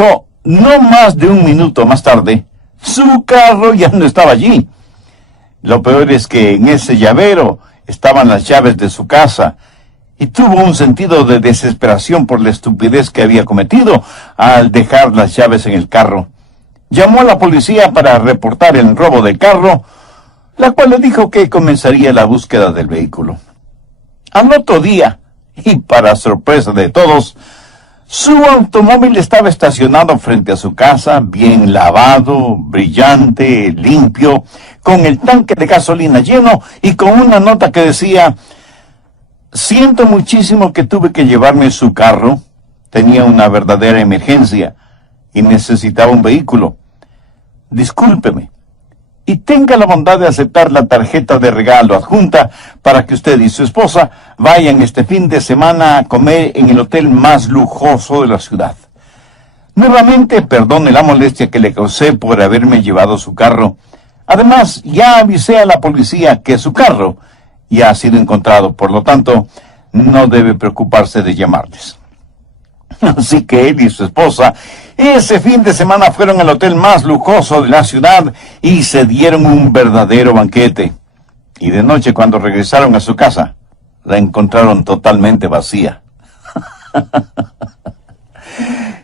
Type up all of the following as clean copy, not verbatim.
regresó no más de un minuto más tarde, su carro ya no estaba allí. Lo peor es que en ese llavero estaban las llaves de su casa, y tuvo un sentido de desesperación por la estupidez que había cometido al dejar las llaves en el carro. Llamó a la policía para reportar el robo del carro, la cual le dijo que comenzaría la búsqueda del vehículo. Al otro día, y para sorpresa de todos, su automóvil estaba estacionado frente a su casa, bien lavado, brillante, limpio, con el tanque de gasolina lleno y con una nota que decía: siento muchísimo que tuve que llevarme su carro. Tenía una verdadera emergencia y necesitaba un vehículo. Discúlpeme y tenga la bondad de aceptar la tarjeta de regalo adjunta para que usted y su esposa vayan este fin de semana a comer en el hotel más lujoso de la ciudad. Nuevamente, perdone la molestia que le causé por haberme llevado su carro. Además, ya avisé a la policía que su carro ya ha sido encontrado, por lo tanto, no debe preocuparse de llamarles. Así que él y su esposa ese fin de semana fueron al hotel más lujoso de la ciudad y se dieron un verdadero banquete. Y de noche, cuando regresaron a su casa, la encontraron totalmente vacía.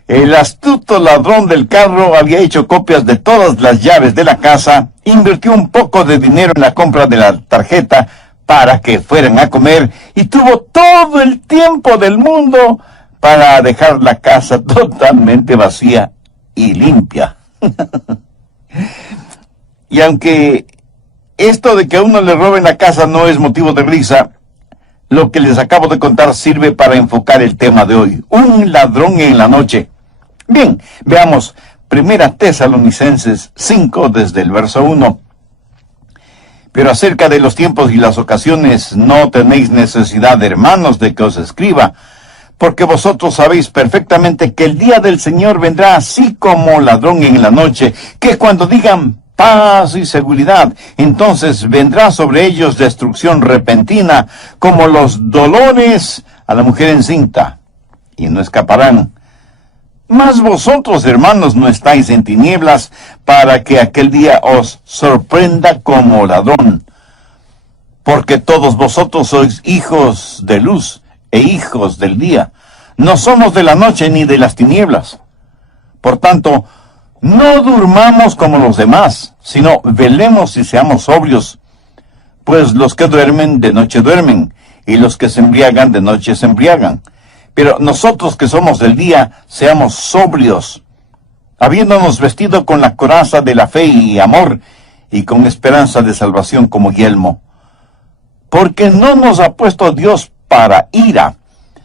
El astuto ladrón del carro había hecho copias de todas las llaves de la casa, invirtió un poco de dinero en la compra de la tarjeta para que fueran a comer y tuvo todo el tiempo del mundo para dejar la casa totalmente vacía y limpia. Y aunque esto de que a uno le roben la casa no es motivo de risa, lo que les acabo de contar sirve para enfocar el tema de hoy: un ladrón en la noche. Bien, veamos 1 Tesalonicenses 5 desde el verso 1. Pero acerca de los tiempos y las ocasiones no tenéis necesidad, hermanos, de que os escriba, porque vosotros sabéis perfectamente que el día del Señor vendrá así como ladrón en la noche, que cuando digan paz y seguridad, entonces vendrá sobre ellos destrucción repentina, como los dolores a la mujer encinta, y no escaparán. Mas vosotros, hermanos, no estáis en tinieblas, para que aquel día os sorprenda como ladrón. Porque todos vosotros sois hijos de luz e hijos del día. No somos de la noche ni de las tinieblas. Por tanto, no durmamos como los demás, sino velemos y seamos sobrios. Pues los que duermen, de noche duermen, y los que se embriagan, de noche se embriagan. Pero nosotros que somos del día, seamos sobrios, habiéndonos vestido con la coraza de la fe y amor, y con esperanza de salvación como yelmo. Porque no nos ha puesto Dios para ira,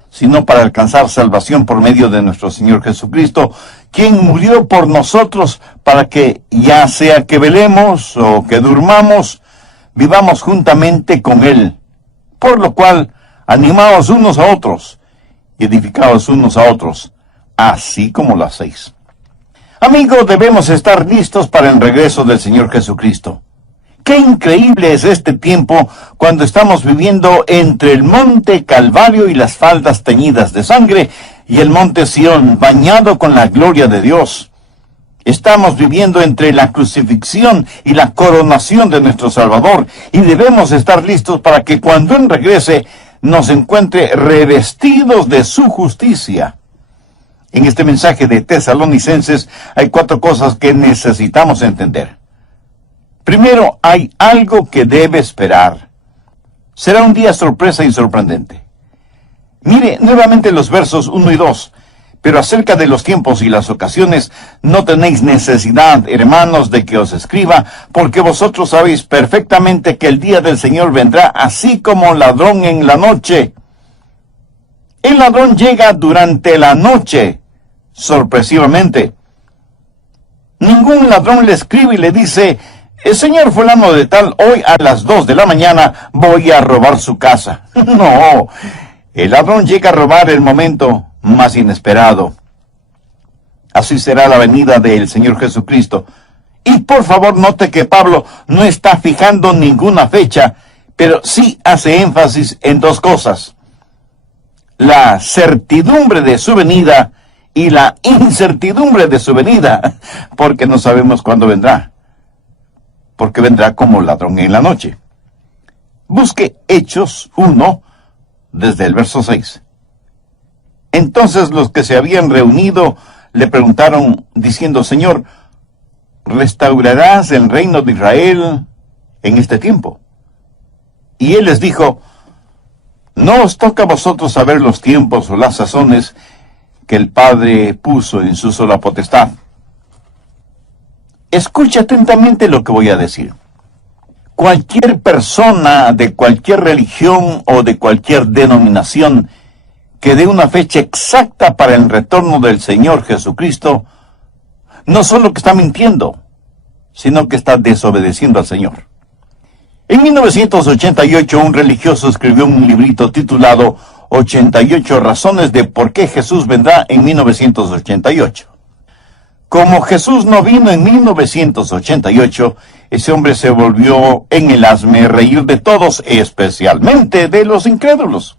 sino para alcanzar salvación por medio de nuestro Señor Jesucristo, quien murió por nosotros para que, ya sea que velemos o que durmamos, vivamos juntamente con Él. Por lo cual, animaos unos a otros, y edificaos unos a otros, así como lo hacéis. Amigos, debemos estar listos para el regreso del Señor Jesucristo. ¡Qué increíble es este tiempo cuando estamos viviendo entre el monte Calvario y las faldas teñidas de sangre y el monte Sión bañado con la gloria de Dios! Estamos viviendo entre la crucifixión y la coronación de nuestro Salvador y debemos estar listos para que cuando Él regrese nos encuentre revestidos de su justicia. En este mensaje de Tesalonicenses hay 4 cosas que necesitamos entender. Primero, hay algo que debe esperar. Será un día sorpresa y sorprendente. Mire nuevamente los versos 1 y 2. Pero acerca de los tiempos y las ocasiones, no tenéis necesidad, hermanos, de que os escriba, porque vosotros sabéis perfectamente que el día del Señor vendrá así como ladrón en la noche. El ladrón llega durante la noche, sorpresivamente. Ningún ladrón le escribe y le dice: el señor fulano de tal, hoy a las 2 de la mañana voy a robar su casa. No, el ladrón llega a robar el momento más inesperado. Así será la venida del Señor Jesucristo. Y por favor note que Pablo no está fijando ninguna fecha, pero sí hace énfasis en 2 cosas: la certidumbre de su venida y la incertidumbre de su venida, porque no sabemos cuándo vendrá, porque vendrá como ladrón en la noche. Busque Hechos 1, desde el verso 6. Entonces los que se habían reunido le preguntaron, diciendo, Señor, ¿restaurarás el reino de Israel en este tiempo? Y él les dijo, no os toca a vosotros saber los tiempos o las sazones que el Padre puso en su sola potestad. Escucha atentamente lo que voy a decir. Cualquier persona de cualquier religión o de cualquier denominación que dé una fecha exacta para el retorno del Señor Jesucristo, no solo que está mintiendo, sino que está desobedeciendo al Señor. En 1988, un religioso escribió un librito titulado 88 razones de por qué Jesús vendrá en 1988. Como Jesús no vino en 1988, ese hombre se volvió en el hazmerreír de todos, especialmente de los incrédulos.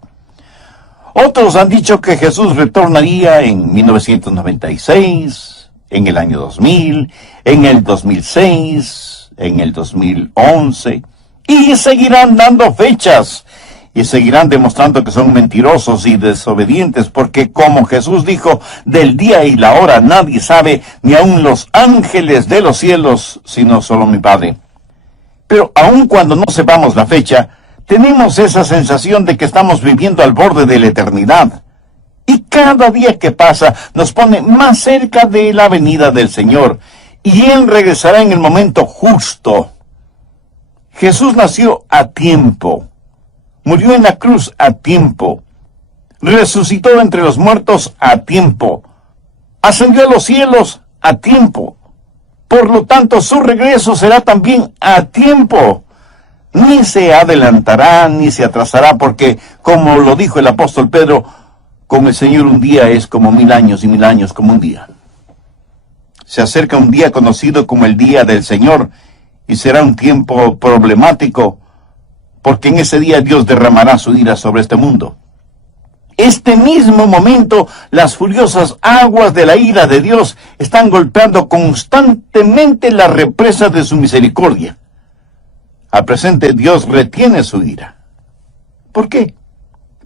Otros han dicho que Jesús retornaría en 1996, en el año 2000, en el 2006, en el 2011, y seguirán dando fechas, y seguirán demostrando que son mentirosos y desobedientes, porque como Jesús dijo, del día y la hora nadie sabe, ni aun los ángeles de los cielos, sino solo mi Padre. Pero aun cuando no sepamos la fecha, tenemos esa sensación de que estamos viviendo al borde de la eternidad. Y cada día que pasa nos pone más cerca de la venida del Señor, y Él regresará en el momento justo. Jesús nació a tiempo, murió en la cruz a tiempo, resucitó entre los muertos a tiempo, ascendió a los cielos a tiempo. Por lo tanto, su regreso será también a tiempo. Ni se adelantará ni se atrasará, porque, como lo dijo el apóstol Pedro, con el Señor un día es como 1000 años y 1000 años como un día. Se acerca un día conocido como el día del Señor, y será un tiempo problemático, porque en ese día Dios derramará su ira sobre este mundo. Este mismo momento, las furiosas aguas de la ira de Dios están golpeando constantemente la represa de su misericordia. Al presente, Dios retiene su ira. ¿Por qué?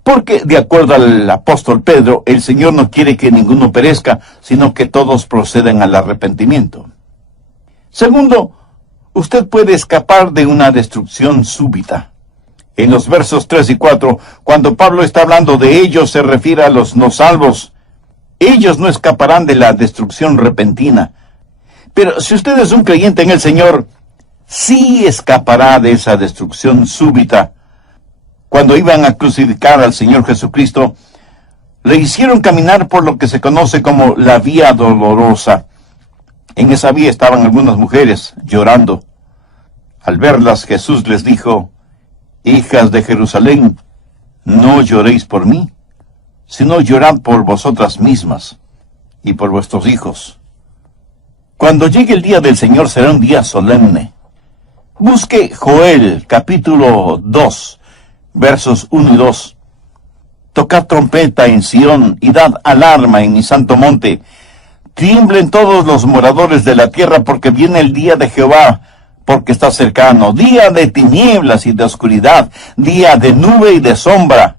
Porque, de acuerdo al apóstol Pedro, el Señor no quiere que ninguno perezca, sino que todos procedan al arrepentimiento. Segundo, usted puede escapar de una destrucción súbita. En los versos 3 y 4, cuando Pablo está hablando de ellos, se refiere a los no salvos. Ellos no escaparán de la destrucción repentina. Pero si usted es un creyente en el Señor, sí escapará de esa destrucción súbita. Cuando iban a crucificar al Señor Jesucristo, le hicieron caminar por lo que se conoce como la vía dolorosa. En esa vía estaban algunas mujeres llorando. Al verlas, Jesús les dijo, hijas de Jerusalén, no lloréis por mí, sino llorad por vosotras mismas y por vuestros hijos. Cuando llegue el día del Señor será un día solemne. Busque Joel, capítulo 2, versos 1 y 2. Tocad trompeta en Sión y dad alarma en mi santo monte. Tiemblen todos los moradores de la tierra, porque viene el día de Jehová, porque está cercano. Día de tinieblas y de oscuridad, día de nube y de sombra.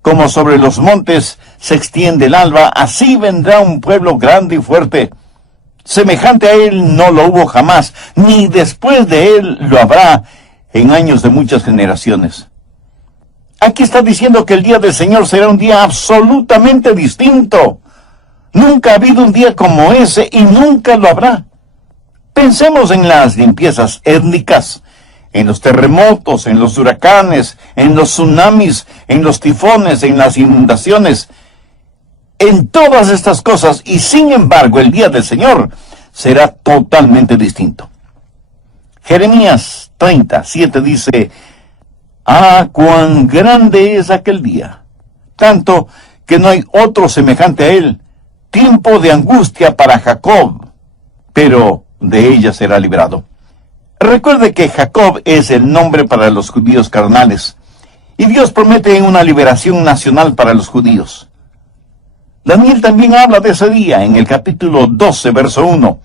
Como sobre los montes se extiende el alba, así vendrá un pueblo grande y fuerte. Semejante a él no lo hubo jamás, ni después de él lo habrá en años de muchas generaciones. Aquí está diciendo que el día del Señor será un día absolutamente distinto. Nunca ha habido un día como ese y nunca lo habrá. Pensemos en las limpiezas étnicas, en los terremotos, en los huracanes, en los tsunamis, en los tifones, en las inundaciones, en todas estas cosas, y sin embargo el día del Señor será totalmente distinto. Jeremías 30:7 dice, ¡ah, cuán grande es aquel día! Tanto que no hay otro semejante a él, tiempo de angustia para Jacob, pero de ella será librado. Recuerde que Jacob es el nombre para los judíos carnales, y Dios promete una liberación nacional para los judíos. Daniel también habla de ese día en el capítulo 12, verso 1.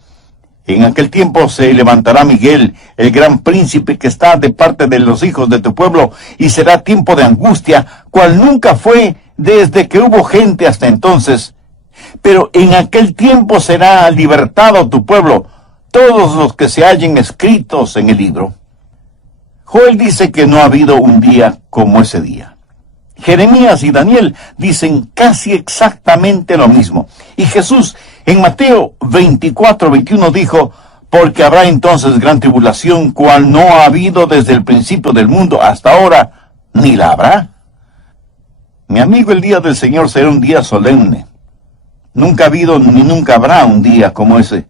En aquel tiempo se levantará Miguel, el gran príncipe que está de parte de los hijos de tu pueblo, y será tiempo de angustia, cual nunca fue desde que hubo gente hasta entonces. Pero en aquel tiempo será libertado tu pueblo, todos los que se hallen escritos en el libro. Joel dice que no ha habido un día como ese día. Jeremías y Daniel dicen casi exactamente lo mismo. Y Jesús en Mateo 24:21 dijo, porque habrá entonces gran tribulación, cual no ha habido desde el principio del mundo hasta ahora, ni la habrá. Mi amigo, el día del Señor será un día solemne. Nunca ha habido ni nunca habrá un día como ese.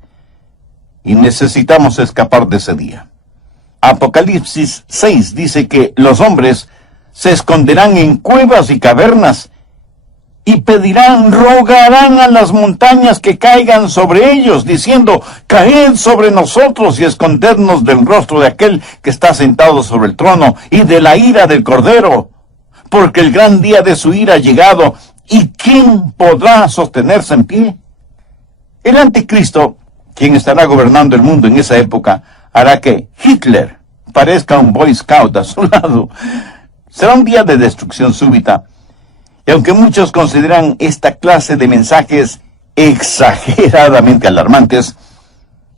Y necesitamos escapar de ese día. Apocalipsis 6 dice que los hombres se esconderán en cuevas y cavernas, y pedirán, rogarán a las montañas que caigan sobre ellos, diciendo, caed sobre nosotros y escondednos del rostro de aquel que está sentado sobre el trono, y de la ira del Cordero, porque el gran día de su ira ha llegado, ¿y quién podrá sostenerse en pie? El anticristo, quien estará gobernando el mundo en esa época, hará que Hitler parezca un Boy Scout a su lado. Será un día de destrucción súbita. Y aunque muchos consideran esta clase de mensajes exageradamente alarmantes,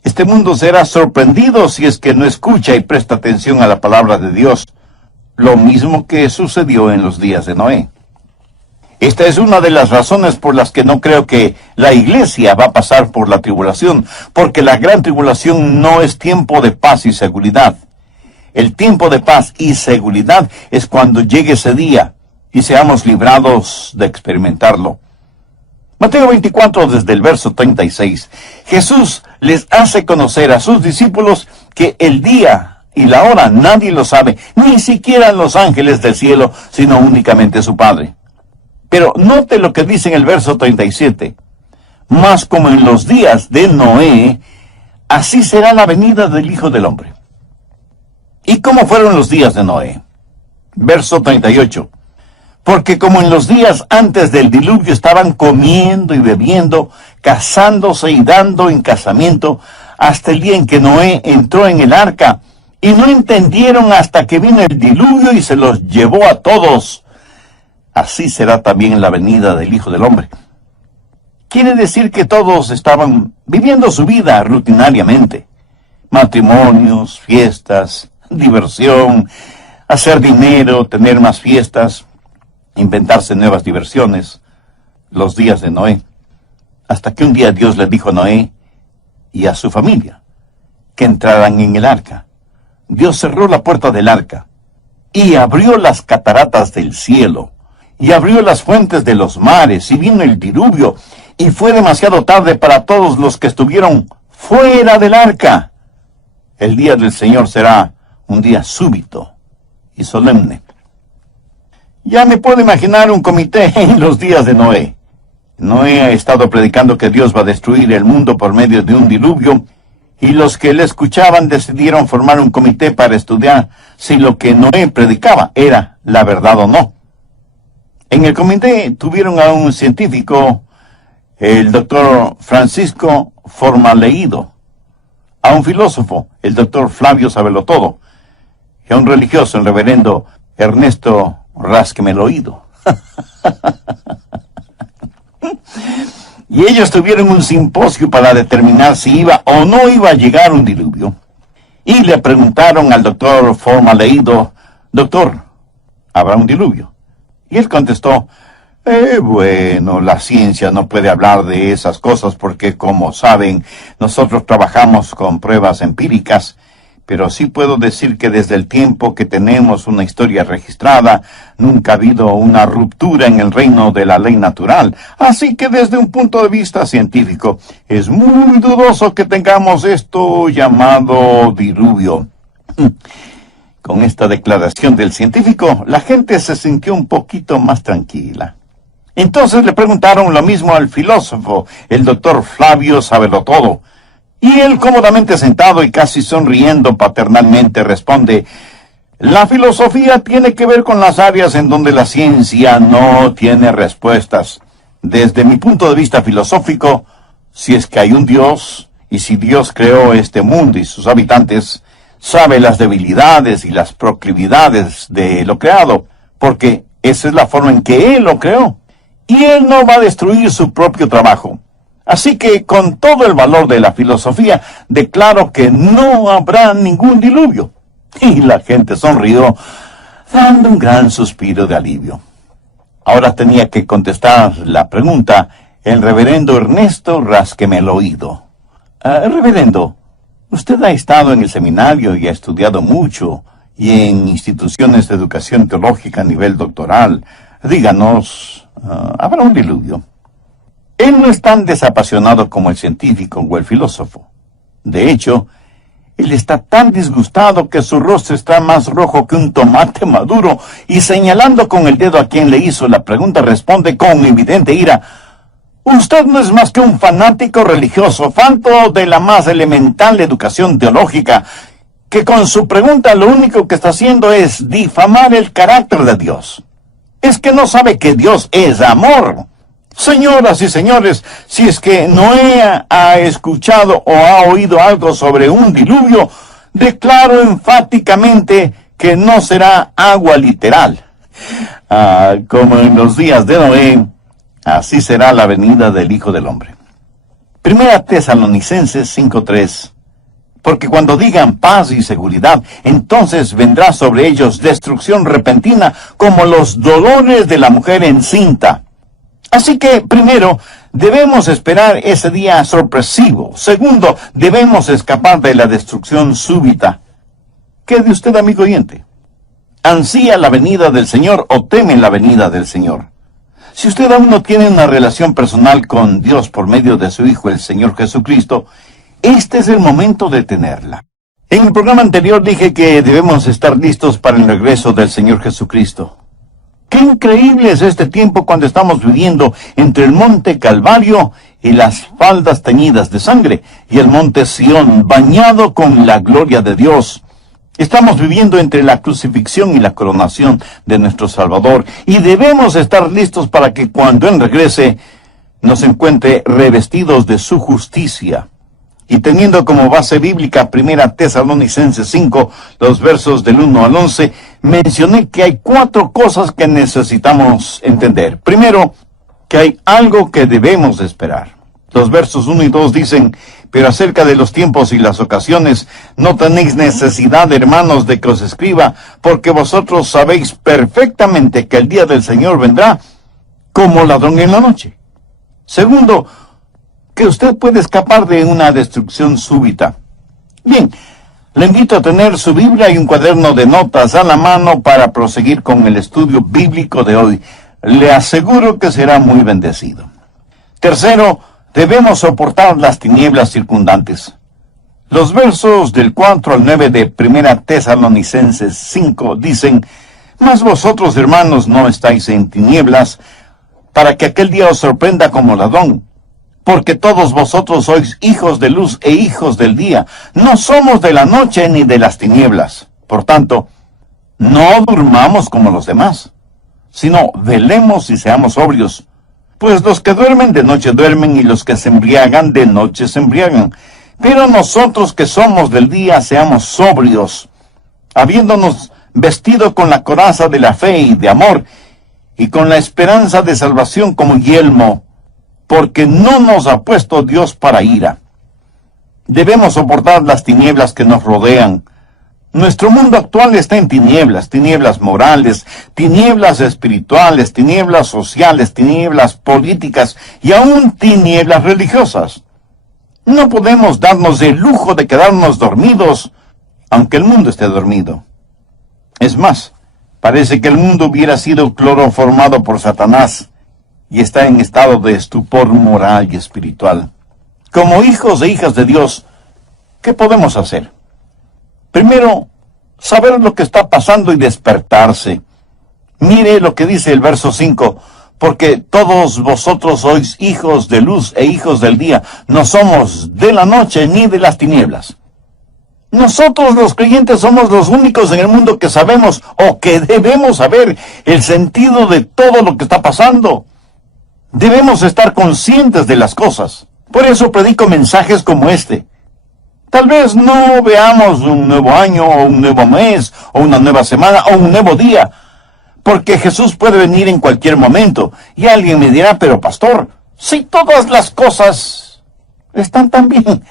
este mundo será sorprendido si es que no escucha y presta atención a la palabra de Dios, lo mismo que sucedió en los días de Noé. Esta es una de las razones por las que no creo que la iglesia va a pasar por la tribulación, porque la gran tribulación no es tiempo de paz y seguridad. El tiempo de paz y seguridad es cuando llegue ese día y seamos librados de experimentarlo. Mateo 24, desde el verso 36. Jesús les hace conocer a sus discípulos que el día y la hora nadie lo sabe, ni siquiera los ángeles del cielo, sino únicamente su Padre. Pero note lo que dice en el verso 37. Mas como en los días de Noé, así será la venida del Hijo del Hombre. ¿Y cómo fueron los días de Noé? Verso 38. Porque como en los días antes del diluvio estaban comiendo y bebiendo, casándose y dando en casamiento, hasta el día en que Noé entró en el arca, y no entendieron hasta que vino el diluvio y se los llevó a todos. Así será también en la venida del Hijo del Hombre. Quiere decir que todos estaban viviendo su vida rutinariamente. Matrimonios, fiestas, diversión, hacer dinero, tener más fiestas, inventarse nuevas diversiones, los días de Noé. Hasta que un día Dios le dijo a Noé y a su familia que entraran en el arca. Dios cerró la puerta del arca y abrió las cataratas del cielo y abrió las fuentes de los mares y vino el diluvio y fue demasiado tarde para todos los que estuvieron fuera del arca. El día del Señor será un día súbito y solemne. Ya me puedo imaginar un comité en los días de Noé. Noé ha estado predicando que Dios va a destruir el mundo por medio de un diluvio, y los que le escuchaban decidieron formar un comité para estudiar si lo que Noé predicaba era la verdad o no. En el comité tuvieron a un científico, el doctor Francisco Formaleído, a un filósofo, el doctor Flavio Sabelotodo, y a un religioso, el reverendo Ernesto Rasquemeloído. Y ellos tuvieron un simposio para determinar si iba o no iba a llegar un diluvio. Y le preguntaron al doctor Formaleído, doctor, ¿habrá un diluvio? Y él contestó, bueno, la ciencia no puede hablar de esas cosas porque, como saben, nosotros trabajamos con pruebas empíricas, pero sí puedo decir que desde el tiempo que tenemos una historia registrada, nunca ha habido una ruptura en el reino de la ley natural. Así que desde un punto de vista científico, es muy dudoso que tengamos esto llamado diluvio. Con esta declaración del científico, la gente se sintió un poquito más tranquila. Entonces le preguntaron lo mismo al filósofo, el doctor Flavio Sabelotodo. Y él, cómodamente sentado y casi sonriendo paternalmente, responde, la filosofía tiene que ver con las áreas en donde la ciencia no tiene respuestas. Desde mi punto de vista filosófico, si es que hay un Dios, y si Dios creó este mundo y sus habitantes, sabe las debilidades y las proclividades de lo creado, porque esa es la forma en que Él lo creó. Y Él no va a destruir su propio trabajo. Así que, con todo el valor de la filosofía, declaro que no habrá ningún diluvio. Y la gente sonrió, dando un gran suspiro de alivio. Ahora tenía que contestar la pregunta el reverendo Ernesto Rásqueme el oído. Reverendo, usted ha estado en el seminario y ha estudiado mucho, y en instituciones de educación teológica a nivel doctoral. Díganos, ¿habrá un diluvio? Él no es tan desapasionado como el científico o el filósofo. De hecho, él está tan disgustado que su rostro está más rojo que un tomate maduro, y señalando con el dedo a quien le hizo la pregunta, responde con evidente ira: usted no es más que un fanático religioso, falto de la más elemental educación teológica, que con su pregunta lo único que está haciendo es difamar el carácter de Dios. Es que no sabe que Dios es amor. Señoras y señores, si es que Noé ha escuchado o ha oído algo sobre un diluvio, declaro enfáticamente que no será agua literal. Como en los días de Noé, así será la venida del Hijo del Hombre. Primera Tesalonicenses 5:3. Porque cuando digan paz y seguridad, entonces vendrá sobre ellos destrucción repentina como los dolores de la mujer encinta. Así que, primero, debemos esperar ese día sorpresivo. Segundo, debemos escapar de la destrucción súbita. ¿Qué de usted, amigo oyente? ¿Ansía la venida del Señor o teme la venida del Señor? Si usted aún no tiene una relación personal con Dios por medio de su Hijo, el Señor Jesucristo, este es el momento de tenerla. En el programa anterior dije que debemos estar listos para el regreso del Señor Jesucristo. ¡Qué increíble es este tiempo cuando estamos viviendo entre el monte Calvario y las faldas teñidas de sangre, y el monte Sión bañado con la gloria de Dios! Estamos viviendo entre la crucifixión y la coronación de nuestro Salvador, y debemos estar listos para que cuando Él regrese nos encuentre revestidos de su justicia. Y teniendo como base bíblica Primera Tesalonicenses 5, los versos del 1 al 11, mencioné que hay 4 cosas que necesitamos entender. Primero, que hay algo que debemos esperar. Los versos 1 y 2 dicen: pero acerca de los tiempos y las ocasiones, no tenéis necesidad, hermanos, de que os escriba, porque vosotros sabéis perfectamente que el día del Señor vendrá como ladrón en la noche. Segundo, que usted puede escapar de una destrucción súbita. Bien, le invito a tener su Biblia y un cuaderno de notas a la mano para proseguir con el estudio bíblico de hoy. Le aseguro que será muy bendecido. Tercero, debemos soportar las tinieblas circundantes. Los versos del 4 al 9 de Primera Tesalonicenses 5 dicen: mas vosotros, hermanos, no estáis en tinieblas, para que aquel día os sorprenda como ladrón. Porque todos vosotros sois hijos de luz e hijos del día. No somos de la noche ni de las tinieblas. Por tanto, no durmamos como los demás, sino velemos y seamos sobrios. Pues los que duermen de noche duermen, y los que se embriagan de noche se embriagan. Pero nosotros que somos del día, seamos sobrios, habiéndonos vestido con la coraza de la fe y de amor, y con la esperanza de salvación como yelmo, porque no nos ha puesto Dios para ira. Debemos soportar las tinieblas que nos rodean. Nuestro mundo actual está en tinieblas, tinieblas morales, tinieblas espirituales, tinieblas sociales, tinieblas políticas y aún tinieblas religiosas. No podemos darnos el lujo de quedarnos dormidos, aunque el mundo esté dormido. Es más, parece que el mundo hubiera sido cloroformado por Satanás y está en estado de estupor moral y espiritual. Como hijos e hijas de Dios, ¿qué podemos hacer? Primero, saber lo que está pasando y despertarse. Mire lo que dice el verso 5, porque todos vosotros sois hijos de luz e hijos del día, no somos de la noche ni de las tinieblas. Nosotros los creyentes somos los únicos en el mundo que sabemos o que debemos saber el sentido de todo lo que está pasando. Debemos estar conscientes de las cosas. Por eso predico mensajes como este. Tal vez no veamos un nuevo año, o un nuevo mes, o una nueva semana, o un nuevo día, porque Jesús puede venir en cualquier momento. Y alguien me dirá, pero pastor, si todas las cosas están tan bien.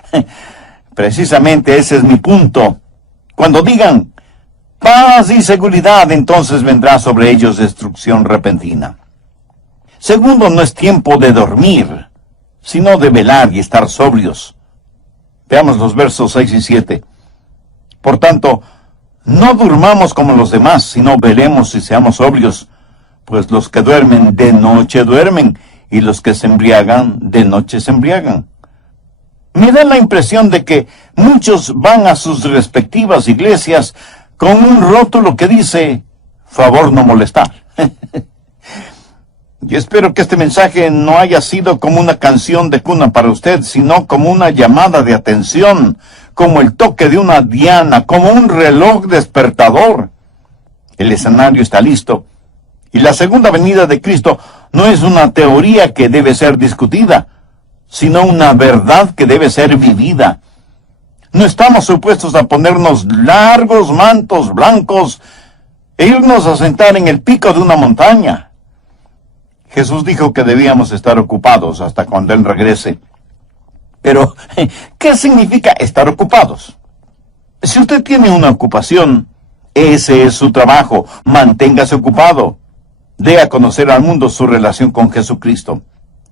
Precisamente ese es mi punto. Cuando digan paz y seguridad, entonces vendrá sobre ellos destrucción repentina. Segundo, no es tiempo de dormir, sino de velar y estar sobrios. Veamos los versos 6 y 7. Por tanto, no durmamos como los demás, sino velemos y seamos sobrios, pues los que duermen de noche duermen, y los que se embriagan de noche se embriagan. Me da la impresión de que muchos van a sus respectivas iglesias con un rótulo que dice, favor no molestar. Yo espero que este mensaje no haya sido como una canción de cuna para usted, sino como una llamada de atención, como el toque de una diana, como un reloj despertador. El escenario está listo, y la segunda venida de Cristo no es una teoría que debe ser discutida, sino una verdad que debe ser vivida. No estamos supuestos a ponernos largos mantos blancos e irnos a sentar en el pico de una montaña. Jesús dijo que debíamos estar ocupados hasta cuando Él regrese. Pero, ¿qué significa estar ocupados? Si usted tiene una ocupación, ese es su trabajo. Manténgase ocupado. Dé a conocer al mundo su relación con Jesucristo.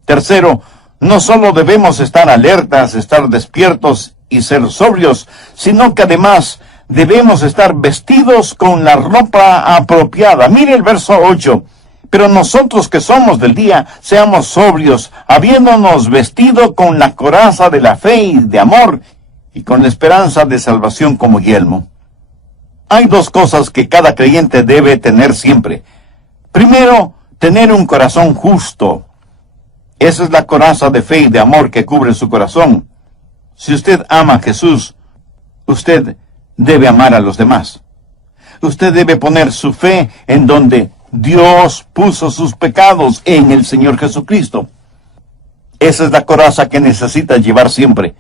Tercero, no solo debemos estar alertas, estar despiertos y ser sobrios, sino que además debemos estar vestidos con la ropa apropiada. Mire el verso 8. Pero nosotros que somos del día, seamos sobrios, habiéndonos vestido con la coraza de la fe y de amor, y con la esperanza de salvación como yelmo. Hay dos cosas que cada creyente debe tener siempre. Primero, tener un corazón justo. Esa es la coraza de fe y de amor que cubre su corazón. Si usted ama a Jesús, usted debe amar a los demás. Usted debe poner su fe en donde Dios puso sus pecados, en el Señor Jesucristo. Esa es la coraza que necesita llevar siempre.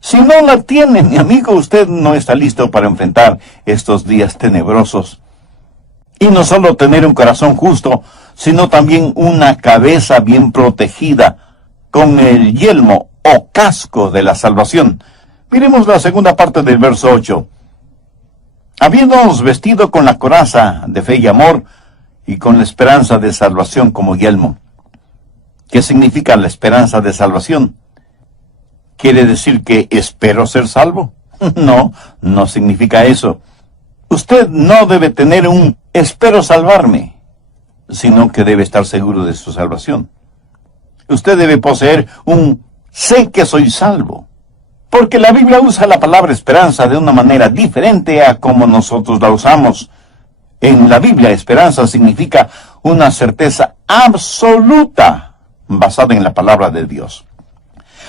Si no la tiene, mi amigo, usted no está listo para enfrentar estos días tenebrosos. Y no solo tener un corazón justo, sino también una cabeza bien protegida, con el yelmo o casco de la salvación. Miremos la segunda parte del verso 8. Habiéndonos vestido con la coraza de fe y amor, y con la esperanza de salvación como yelmo. ¿Qué significa la esperanza de salvación? ¿Quiere decir que espero ser salvo? No, no significa eso. Usted no debe tener un espero salvarme, sino que debe estar seguro de su salvación. Usted debe poseer un sé que soy salvo, porque la Biblia usa la palabra esperanza de una manera diferente a como nosotros la usamos. En la Biblia, esperanza significa una certeza absoluta basada en la palabra de Dios.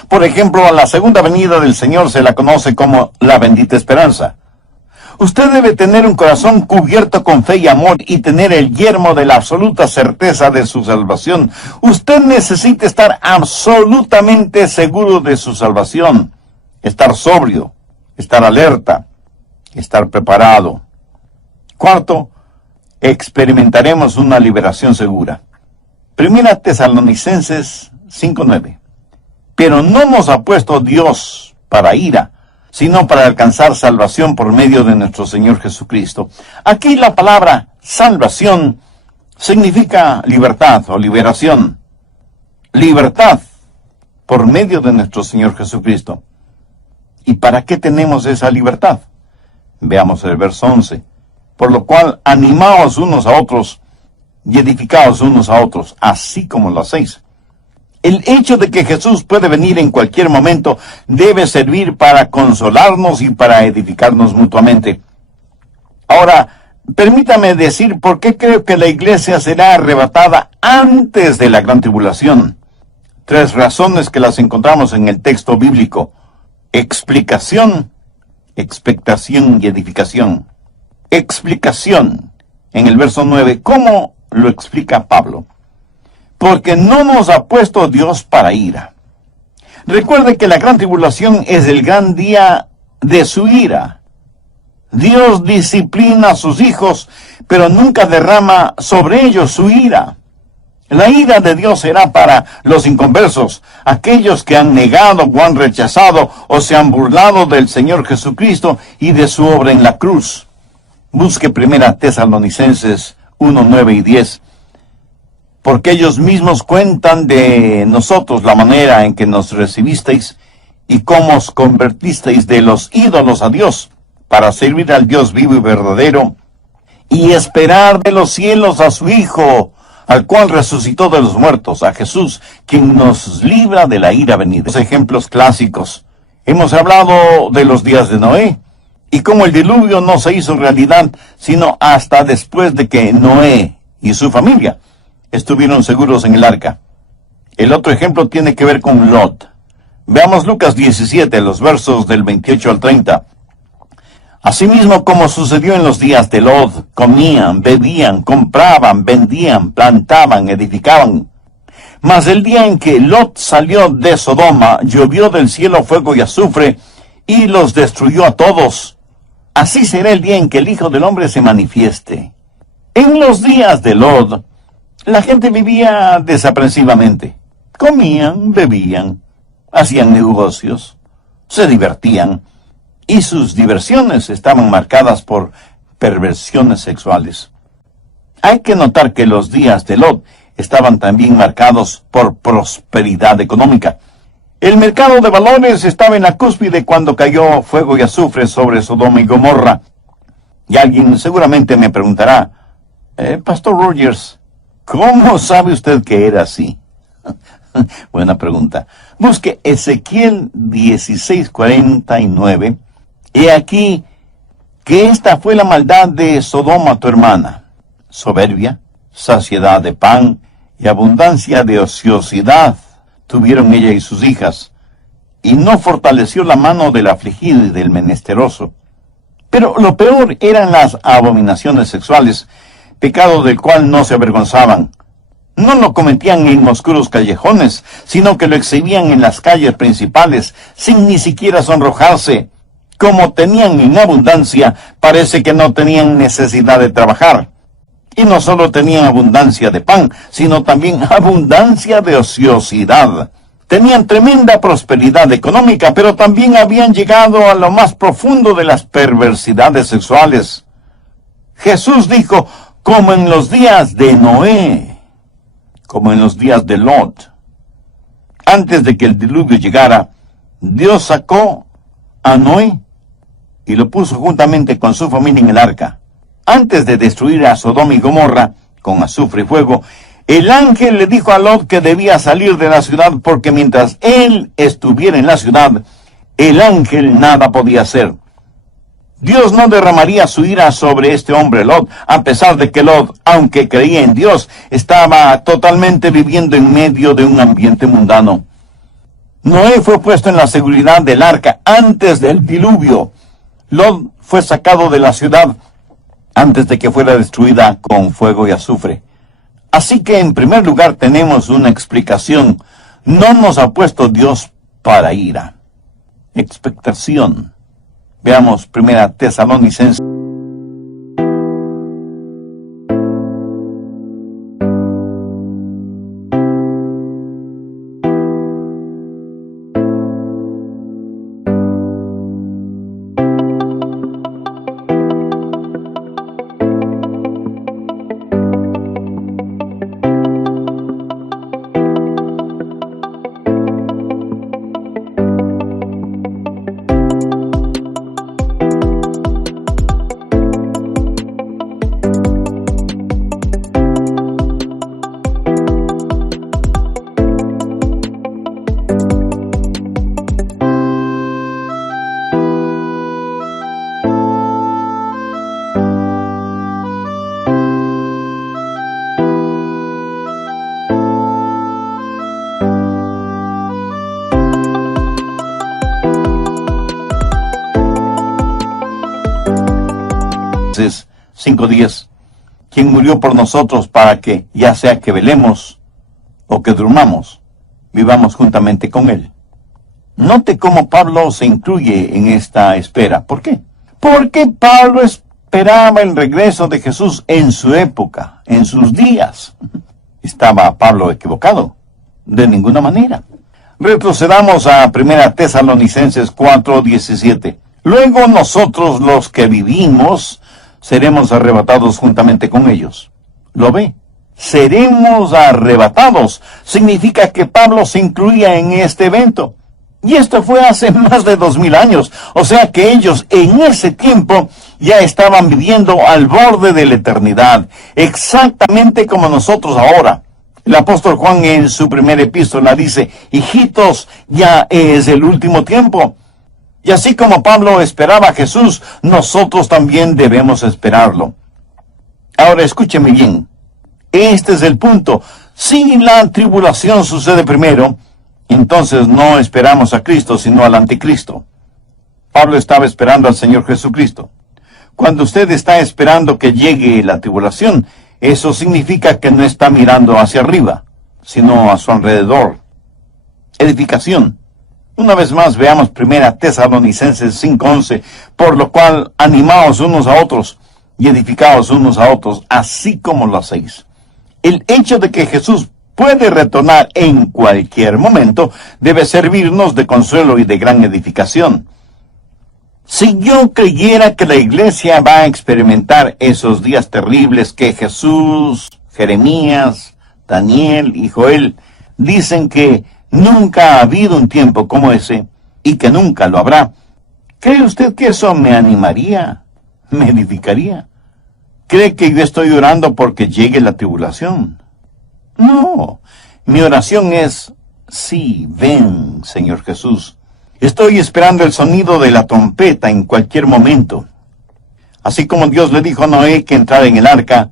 Por ejemplo, a la segunda venida del Señor se la conoce como la bendita esperanza. Usted debe tener un corazón cubierto con fe y amor y tener el yelmo de la absoluta certeza de su salvación. Usted necesita estar absolutamente seguro de su salvación, estar sobrio, estar alerta, estar preparado. Cuarto, experimentaremos una liberación segura. Primera Tesalonicenses 5:9. Pero no nos ha puesto Dios para ira, sino para alcanzar salvación por medio de nuestro Señor Jesucristo. Aquí la palabra salvación significa libertad o liberación. Libertad por medio de nuestro Señor Jesucristo. ¿Y para qué tenemos esa libertad? Veamos el verso 11. Por lo cual, animaos unos a otros y edificaos unos a otros, así como lo hacéis. El hecho de que Jesús puede venir en cualquier momento debe servir para consolarnos y para edificarnos mutuamente. Ahora, permítame decir por qué creo que la iglesia será arrebatada antes de la gran tribulación. 3 razones que las encontramos en el texto bíblico: explicación, expectación y edificación. Explicación, en el verso 9, ¿cómo lo explica Pablo? porque no nos ha puesto Dios para ira. Recuerde que la gran tribulación es el gran día de su ira. Dios disciplina a sus hijos, pero nunca derrama sobre ellos su ira. La ira de Dios será para los inconversos, aquellos que han negado o han rechazado o se han burlado del Señor Jesucristo y de su obra en la cruz. Busque 1 Tesalonicenses 1, 9 y 10. Porque ellos mismos cuentan de nosotros la manera en que nos recibisteis y cómo os convertisteis de los ídolos a Dios, para servir al Dios vivo y verdadero, y esperar de los cielos a su Hijo, al cual resucitó de los muertos, a Jesús, quien nos libra de la ira venidera. Los ejemplos clásicos. Hemos hablado de los días de Noé, y cómo el diluvio no se hizo realidad, sino hasta después de que Noé y su familia estuvieron seguros en el arca. El otro ejemplo tiene que ver con Lot. Veamos Lucas 17, los versos del 28 al 30. Asimismo, como sucedió en los días de Lot, comían, bebían, compraban, vendían, plantaban, edificaban. Mas el día en que Lot salió de Sodoma, llovió del cielo fuego y azufre, y los destruyó a todos. Así será el día en que el Hijo del Hombre se manifieste. En los días de Lot, la gente vivía desaprensivamente. Comían, bebían, hacían negocios, se divertían, y sus diversiones estaban marcadas por perversiones sexuales. Hay que notar que los días de Lot estaban también marcados por prosperidad económica. El mercado de valores estaba en la cúspide cuando cayó fuego y azufre sobre Sodoma y Gomorra. Y alguien seguramente me preguntará, Pastor Rogers, ¿cómo sabe usted que era así? Buena pregunta. Busque Ezequiel 16:49. He aquí que esta fue la maldad de Sodoma tu hermana: soberbia, saciedad de pan y abundancia de ociosidad tuvieron ella y sus hijas, y no fortaleció la mano del afligido y del menesteroso. Pero lo peor eran las abominaciones sexuales, pecado del cual no se avergonzaban. No lo cometían en oscuros callejones, sino que lo exhibían en las calles principales, sin ni siquiera sonrojarse. Como tenían en abundancia, parece que no tenían necesidad de trabajar. Y no solo tenían abundancia de pan, sino también abundancia de ociosidad. Tenían tremenda prosperidad económica, pero también habían llegado a lo más profundo de las perversidades sexuales. Jesús dijo, como en los días de Noé, como en los días de Lot. Antes de que el diluvio llegara, Dios sacó a Noé y lo puso juntamente con su familia en el arca. Antes de destruir a Sodoma y Gomorra con azufre y fuego, el ángel le dijo a Lot que debía salir de la ciudad porque mientras él estuviera en la ciudad, el ángel nada podía hacer. Dios no derramaría su ira sobre este hombre Lot, a pesar de que Lot, aunque creía en Dios, estaba totalmente viviendo en medio de un ambiente mundano. Noé fue puesto en la seguridad del arca antes del diluvio. Lot fue sacado de la ciudad antes de que fuera destruida con fuego y azufre. Así que en primer lugar tenemos una explicación. No nos ha puesto Dios para ira. Expectación. Veamos 1 Tesalonicenses. Eclesiastes 5:10, quien murió por nosotros para que, ya sea que velemos o que durmamos, vivamos juntamente con Él. Note cómo Pablo se incluye en esta espera. ¿Por qué? Porque Pablo esperaba el regreso de Jesús en su época, en sus días. ¿Estaba Pablo equivocado? De ninguna manera. Retrocedamos a 1 Tesalonicenses 4:17. Luego nosotros los que vivimos seremos arrebatados juntamente con ellos. ¿Lo ve? Seremos arrebatados. Significa que Pablo se incluía en este evento. Y esto fue hace más de 2000 años. O sea que ellos en ese tiempo ya estaban viviendo al borde de la eternidad. Exactamente como nosotros ahora. El apóstol Juan en su primera epístola dice, hijitos, ya es el último tiempo. Y así como Pablo esperaba a Jesús, nosotros también debemos esperarlo. Ahora escúcheme bien. Este es el punto. Si la tribulación sucede primero, entonces no esperamos a Cristo, sino al anticristo. Pablo estaba esperando al Señor Jesucristo. Cuando usted está esperando que llegue la tribulación, eso significa que no está mirando hacia arriba, sino a su alrededor. Edificación. Una vez más veamos 1 Tesalonicenses 5:11, por lo cual animaos unos a otros y edificaos unos a otros, así como lo hacéis. El hecho de que Jesús puede retornar en cualquier momento debe servirnos de consuelo y de gran edificación. Si yo creyera que la iglesia va a experimentar esos días terribles que Jesús, Jeremías, Daniel y Joel dicen que nunca ha habido un tiempo como ese y que nunca lo habrá, ¿cree usted que eso me animaría? ¿Me edificaría? ¿Cree que yo estoy orando porque llegue la tribulación? No, mi oración es, sí, ven, Señor Jesús. Estoy esperando el sonido de la trompeta en cualquier momento. Así como Dios le dijo a Noé que entrara en el arca,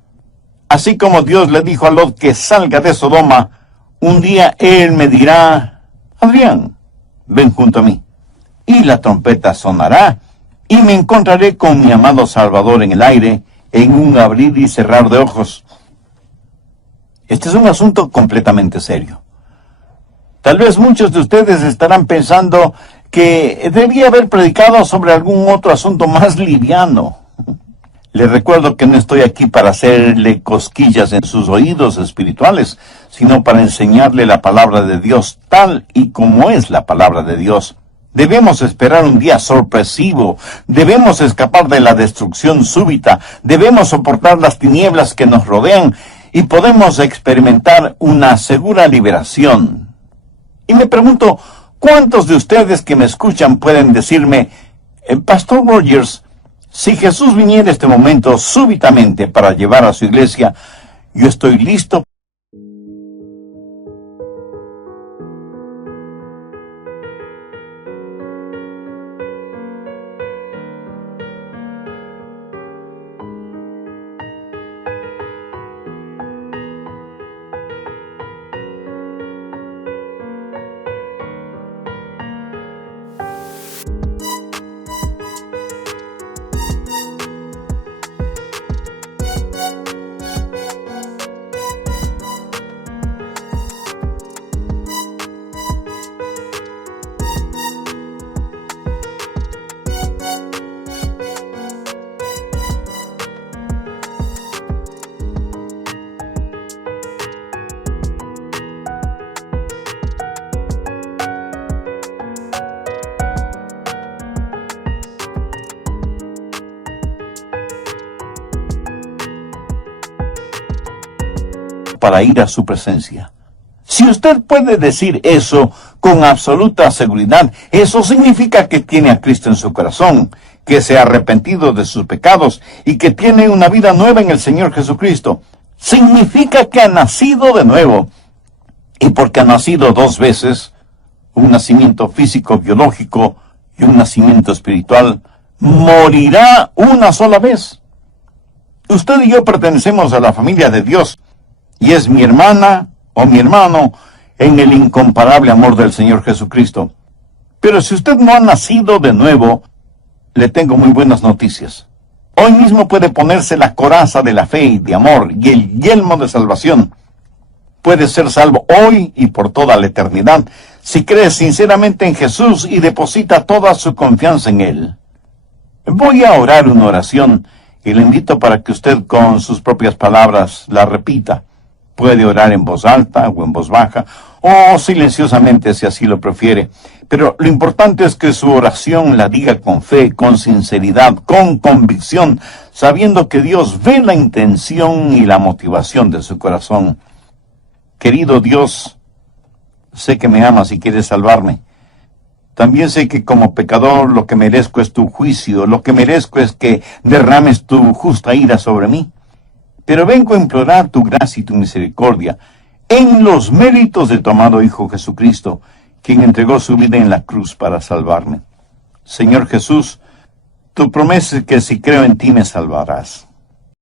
así como Dios le dijo a Lot que salga de Sodoma, un día Él me dirá, Adrián, ven junto a mí. Y la trompeta sonará, y me encontraré con mi amado Salvador en el aire, en un abrir y cerrar de ojos. Este es un asunto completamente serio. Tal vez muchos de ustedes estarán pensando que debía haber predicado sobre algún otro asunto más liviano. Les recuerdo que no estoy aquí para hacerle cosquillas en sus oídos espirituales, sino para enseñarle la palabra de Dios tal y como es la palabra de Dios. Debemos esperar un día sorpresivo, debemos escapar de la destrucción súbita, debemos soportar las tinieblas que nos rodean y podemos experimentar una segura liberación. Y me pregunto, ¿cuántos de ustedes que me escuchan pueden decirme, Pastor Rogers, si Jesús viniera este momento súbitamente para llevar a su iglesia, yo estoy listo? Para ir a su presencia. Si usted puede decir eso con absoluta seguridad, eso significa que tiene a Cristo en su corazón, que se ha arrepentido de sus pecados y que tiene una vida nueva en el Señor Jesucristo. Significa que ha nacido de nuevo. Y porque ha nacido dos veces, un nacimiento físico, biológico y un nacimiento espiritual, morirá una sola vez. Usted y yo pertenecemos a la familia de Dios, y es mi hermana o mi hermano en el incomparable amor del Señor Jesucristo. Pero si usted no ha nacido de nuevo, le tengo muy buenas noticias. Hoy mismo puede ponerse la coraza de la fe y de amor y el yelmo de salvación. puedes ser salvo hoy y por toda la eternidad si crees sinceramente en Jesús y deposita toda su confianza en Él. Voy a orar una oración y le invito para que usted con sus propias palabras la repita. Puede orar en voz alta o en voz baja o silenciosamente si así lo prefiere. Pero lo importante es que su oración la diga con fe, con sinceridad, con convicción, sabiendo que Dios ve la intención y la motivación de su corazón. Querido Dios, sé que me amas y quieres salvarme. También sé que como pecador lo que merezco es tu juicio, lo que merezco es que derrames tu justa ira sobre mí. Pero vengo a implorar tu gracia y tu misericordia en los méritos de tu amado Hijo Jesucristo, quien entregó su vida en la cruz para salvarme. Señor Jesús, tu promesa es que si creo en ti me salvarás.